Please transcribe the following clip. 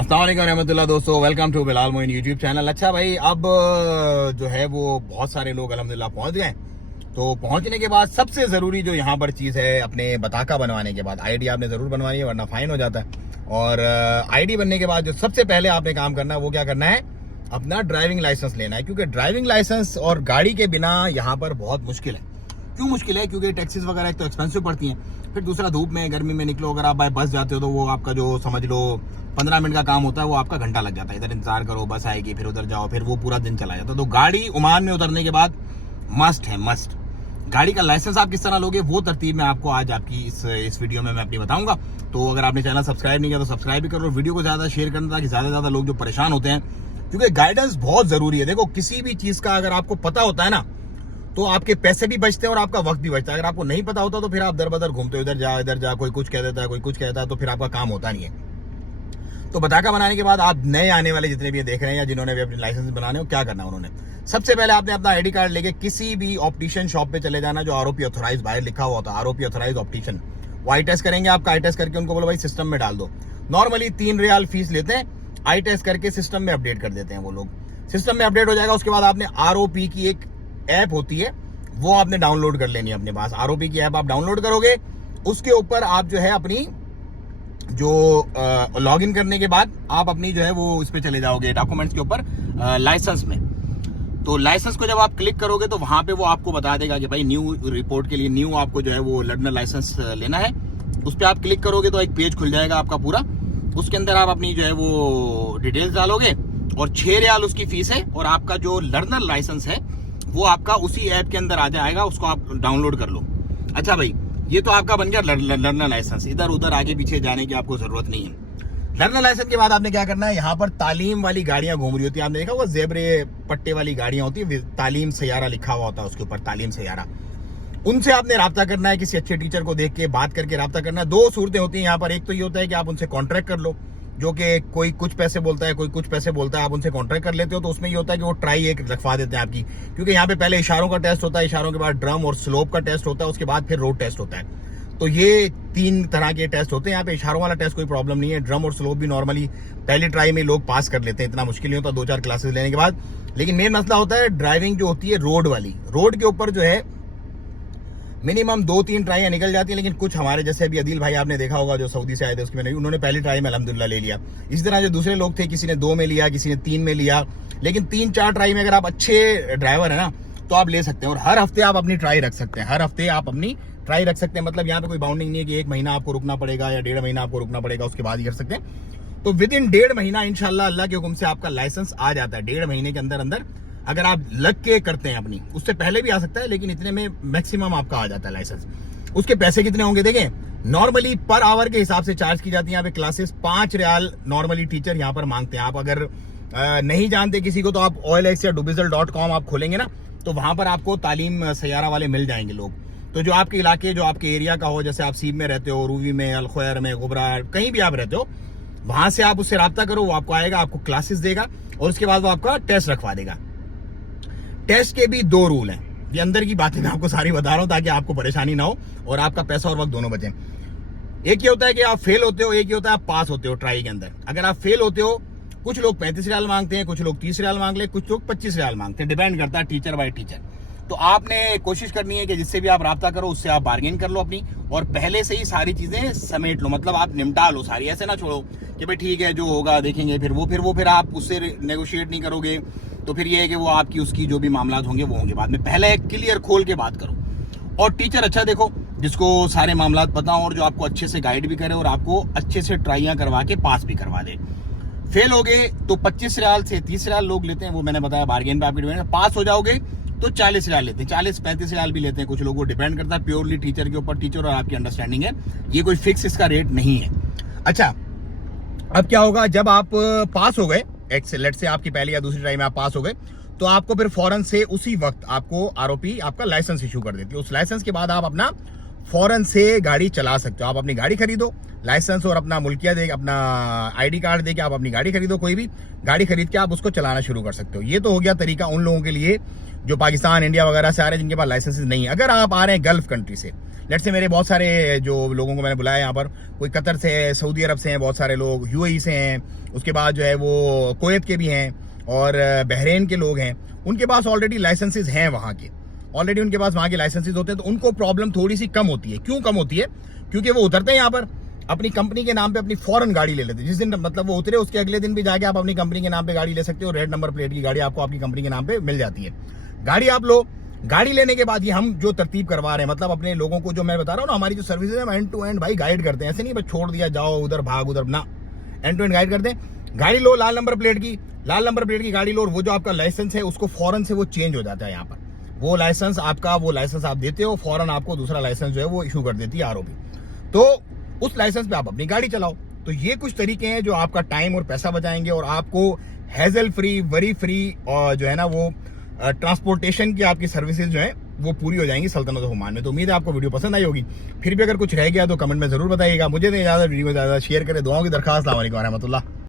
अस्सलाम वालेकुम रहमतुल्लाह दोस्तों, welcome to Bilal Moin YouTube channel. अच्छा भाई, अब जो है वो बहुत सारे लोग अल्हम्दुलिल्लाह पहुंच गए। तो पहुंचने के बाद सबसे ज़रूरी जो यहाँ पर चीज़ है, अपने बताका बनवाने के बाद आईडी आपने ज़रूर बनवानी है, वरना फाइन हो जाता है। और आईडी बनने के बाद जो सबसे पहले आपने काम करना है वो क्या करना है, अपना ड्राइविंग लाइसेंस लेना है। क्योंकि ड्राइविंग लाइसेंस और गाड़ी के बिना यहाँ पर बहुत मुश्किल है। क्यों मुश्किल है? क्योंकि टैक्सीज वगैरह एक तो एक्सपेंसिव पड़ती हैं, फिर दूसरा धूप में गर्मी में निकलो, अगर आप बाय बस जाते हो तो वो आपका जो समझ लो 15 मिनट का काम होता है वो आपका घंटा लग जाता है। इधर इंतजार करो, बस आएगी, फिर उधर जाओ, फिर वो पूरा दिन चला जाता है। तो गाड़ी ओमान में उतरने के बाद मस्ट है, मस्ट। गाड़ी का लाइसेंस आप किस तरह लोगे वो तरतीब में आपको आज आपकी इस वीडियो में मैं अपनी बताऊंगा। तो अगर आपने चैनल सब्सक्राइब नहीं किया तो सब्सक्राइब भी करो, वीडियो को ज्यादा शेयर करना ताकि ज्यादा से ज्यादा लोग जो परेशान होते हैं, क्योंकि गाइडेंस बहुत जरूरी है। देखो, किसी भी चीज का अगर आपको पता होता है ना तो आपके पैसे भी बचते हैं और आपका वक्त भी बचता है। अगर आपको नहीं पता होता तो फिर आप दर बदर घूमते हो, इधर जा, कोई कुछ कह देता है, कोई कुछ कहता है, तो फिर आपका काम होता नहीं है। तो बताका बनाने के बाद आप नए आने वाले जितने भी देख रहे हैं या जिन्होंने भी अपने लाइसेंस बनाने हो, क्या करना उन्होंने, सबसे पहले आपने अपना आईडी कार्ड लेके किसी भी ऑप्टिशियन शॉप पे चले जाना जो आरओपी ऑथोराइज बाहर लिखा हुआ होता है, आरओपी ऑथोराइज ऑप्टिशियन। वो आई टेस्ट करेंगे आपका, आई टेस्ट करके उनको बोलो भाई सिस्टम में डाल दो। नॉर्मली 3 रियाल फीस लेते हैं, आई टेस्ट करके सिस्टम में अपडेट कर देते हैं वो लोग। सिस्टम में अपडेट हो जाएगा, उसके बाद आपने आरओपी की एक ऐप होती है वो आपने डाउनलोड कर लेनी है अपने पास। आरओपी की ऐप आप डाउनलोड करोगे, उसके ऊपर आप जो है अपनी जो लॉगिन करने के बाद आप अपनी जो है वो इस पे चले जाओगे डॉक्यूमेंट्स के ऊपर, लाइसेंस में। तो लाइसेंस को जब आप क्लिक करोगे तो वहां पे वो आपको बता देगा कि भाई न्यू रिपोर्ट के लिए न्यू आपको जो है वो लर्नर लाइसेंस लेना है। उस पर आप क्लिक करोगे तो एक पेज खुल जाएगा आपका पूरा, उसके अंदर आप अपनी जो है वो डिटेल्स डालोगे और 6 रियाल उसकी फीस है। और आपका जो लर्नर लाइसेंस है वो आपका उसी ऐप के अंदर आ जाएगा, उसको आप डाउनलोड कर लो। अच्छा भाई, ये तो आपका बन गया लर्नर लाइसेंस। इधर उधर आगे पीछे जाने की आपको जरूरत नहीं है। लर्नर लाइसेंस के बाद आपने क्या करना है, यहाँ पर तालीम वाली गाड़ियां घूम रही होती है, आपने देखा वो जेबरे पट्टे वाली गाड़ियां होती है, तालीम सैयारा लिखा हुआ होता है उसके ऊपर, तालीम सैयारा। उनसे आपने राब्ता करना है, किसी अच्छे टीचर को देख के बात करके राब्ता करना है। 2 सूरतें होती हैं यहाँ पर। एक तो ये होता है कि आप उनसे कॉन्ट्रैक्ट कर लो, जो कि कोई कुछ पैसे बोलता है, कोई कुछ पैसे बोलता है, आप उनसे कॉन्ट्रैक्ट कर लेते हो। तो उसमें ये होता है कि वो ट्राई एक रखवा देते हैं आपकी, क्योंकि यहाँ पे पहले इशारों का टेस्ट होता है, इशारों के बाद ड्रम और स्लोप का टेस्ट होता है, उसके बाद फिर रोड टेस्ट होता है। तो ये 3 तरह के टेस्ट होते हैं यहाँ पे। इशारों वाला टेस्ट कोई प्रॉब्लम नहीं है, ड्रम और स्लोप भी नॉर्मली पहली ट्राई में लोग पास कर लेते हैं, इतना मुश्किल नहीं होता 2-4 क्लासेस लेने के बाद। लेकिन मेन मसला होता है ड्राइविंग जो होती है रोड वाली। रोड के ऊपर जो है मिनिमम 2-3 ट्राइयां निकल जाती हैं, लेकिन कुछ हमारे जैसे अभी अदिल भाई आपने देखा होगा जो सऊदी से आए थे, उसकी मैंने उन्होंने पहली ट्राई में अल्हम्दुलिल्लाह ले लिया। इसी तरह जो दूसरे लोग थे, किसी ने 2 में लिया, किसी ने 3 में लिया। लेकिन 3-4 ट्राई में अगर आप अच्छे ड्राइवर है ना तो आप ले सकते हैं। और हर हफ्ते आप अपनी ट्राई रख सकते हैं, हर हफ्ते आप अपनी ट्राई रख सकते हैं। मतलब यहाँ पे कोई बाउंडिंग नहीं है कि 1 महीना आपको रुकना पड़ेगा या 1.5 महीना आपको रुकना पड़ेगा, उसके बाद ही कर सकते हैं। तो विद इन 1.5 महीना इंशाल्लाह अल्लाह के हुक्म से आपका लाइसेंस आ जाता है। 1.5 महीने के अंदर अंदर अगर आप लग के करते हैं अपनी, उससे पहले भी आ सकता है, लेकिन इतने में मैक्सिमम आपका आ जाता है लाइसेंस। उसके पैसे कितने होंगे देखें, नॉर्मली पर आवर के हिसाब से चार्ज की जाती है यहाँ पे क्लासेस। 5 रियाल नॉर्मली टीचर यहाँ पर मांगते हैं। आप अगर नहीं जानते किसी को तो आप OLX या dubizzle.com आप खोलेंगे ना, तो वहां पर आपको तालीम सैयारा वाले मिल जाएंगे लोग। तो जो आपके इलाके, जो आपके एरिया का हो, जैसे आप सीब में रहते हो, रूवी में, अलखैर में, गुबरा, कहीं भी आप रहते हो, वहां से आप उससे राब्ता करो, वो आपको आएगा, आपको क्लासेस देगा और उसके बाद वो आपका टेस्ट रखवा देगा। टेस्ट के भी 2 रूल हैं। ये अंदर की बातें मैं आपको सारी बता रहा हूं ताकि आपको परेशानी ना हो और आपका पैसा और वक्त दोनों बचे। एक ये होता है कि आप फेल होते हो, एक ये होता है आप पास होते हो ट्राई के अंदर। अगर आप फेल होते हो, कुछ लोग 35 रियाल मांगते हैं, कुछ लोग 30 रियाल मांग ले, कुछ लोग 25 रियाल मांगते हैं, डिपेंड करता है टीचर बाय टीचर। तो आपने कोशिश करनी है कि जिससे भी आप राब्ता करो उससे आप बार्गेन कर लो अपनी, और पहले से ही सारी चीजें समेट लो। मतलब आप निपटा लो सारी, ऐसे ना छोड़ो कि भाई ठीक है जो होगा देखेंगे, फिर आप उससे नेगोशिएट नहीं करोगे तो फिर ये है कि वो आपकी उसकी जो भी मामलात होंगे वो होंगे बाद में। पहले क्लियर खोल के बात करो और टीचर अच्छा देखो जिसको सारे मामलात पता हो और जो आपको अच्छे से गाइड भी करे और आपको अच्छे से ट्राइयां करवा के पास भी करवा दे। फेल हो गए तो 25 रियाल से 30 रियाल लोग लेते हैं, वो मैंने बताया बार्गेन पे आपके डिपेंड। पास हो जाओगे तो 40 रियाल लेते हैं, 40-35 रियाल भी लेते हैं कुछ लोग, वो डिपेंड करता है प्योरली टीचर के ऊपर, टीचर और आपकी अंडरस्टैंडिंग है। ये कोई फिक्स इसका रेट नहीं है। अच्छा, अब क्या होगा जब आप पास हो गए, लेट से आपकी पहली या दूसरी ट्राई में आप पास हो गए, तो आपको फिर फौरन से उसी वक्त आपको आरओपी आपका लाइसेंस इशू कर देती है। उस लाइसेंस के बाद आप अपना फौरन से गाड़ी चला सकते हो। आप अपनी गाड़ी खरीदो, लाइसेंस और अपना मुल्किया दे, अपना आईडी कार्ड दे के आप अपनी गाड़ी खरीदो, कोई भी गाड़ी खरीद के आप उसको चलाना शुरू कर सकते हो। ये तो हो गया तरीका उन लोगों के लिए जो पाकिस्तान, इंडिया वगैरह से आ रहे हैं, जिनके पास लाइसेंसेस नहीं है। अगर आप आ रहे हैं गल्फ कंट्री से, लेट्स से मेरे बहुत सारे जो लोगों को मैंने बुलाया यहाँ पर, कोई कतर से है, सऊदी अरब से हैं, बहुत सारे लोग यूएई से हैं, उसके बाद जो है वो कुवैत के भी हैं और बहरीन के लोग हैं। उनके पास ऑलरेडी लाइसेंसेस हैं वहाँ के, ऑलरेडी उनके पास वहाँ के लाइसेंसेस होते हैं, तो उनको प्रॉब्लम थोड़ी सी कम होती है। क्यों कम होती है? क्योंकि वो उतरते हैं यहाँ पर, अपनी कंपनी के नाम पे अपनी फॉरेन गाड़ी ले लेते हैं। जिस दिन मतलब वो उतरे उसके अगले दिन भी जाके आप अपनी कंपनी के नाम पे गाड़ी ले सकते हो। रेड नंबर प्लेट की गाड़ी आपको आपकी कंपनी के नाम पे मिल जाती है। गाड़ी आप लो, गाड़ी लेने के बाद ये हम जो तरतीब करवा रहे हैं, मतलब अपने लोगों को जो मैं बता रहा हूँ ना, हमारी जो सर्विसेज है, हम एंड टू एंड भाई गाइड करते हैं। ऐसे नहीं बस छोड़ दिया जाओ उधर भाग उधर, ना, एंड टू एंड गाइड करते हैं। गाड़ी लो लाल नंबर प्लेट की गाड़ी लो, और वो जो आपका लाइसेंस है उसको फौरन से वो चेंज हो जाता है यहाँ पर। वो लाइसेंस आप देते हो, फौरन आपको दूसरा लाइसेंस जो है वो इशू कर देती है आरओबी। तो उस लाइसेंस पे आप अपनी गाड़ी चलाओ। तो ये कुछ तरीके हैं जो आपका टाइम और पैसा बचाएंगे और आपको हैजल फ्री, वरी फ्री और जो है ना वो ट्रांसपोर्टेशन की आपकी सर्विसेज जो है वो पूरी हो जाएंगी सल्तनत ओमान में। तो उम्मीद है आपको वीडियो पसंद आई होगी। फिर भी अगर कुछ रह गया तो कमेंट में जरूर बताइएगा। मुझे तो इजाजत, वीडियो को ज्यादा शेयर करें। दुआओं की दरखास्त। अस्सलाम वालेकुम रहमतुल्लाह।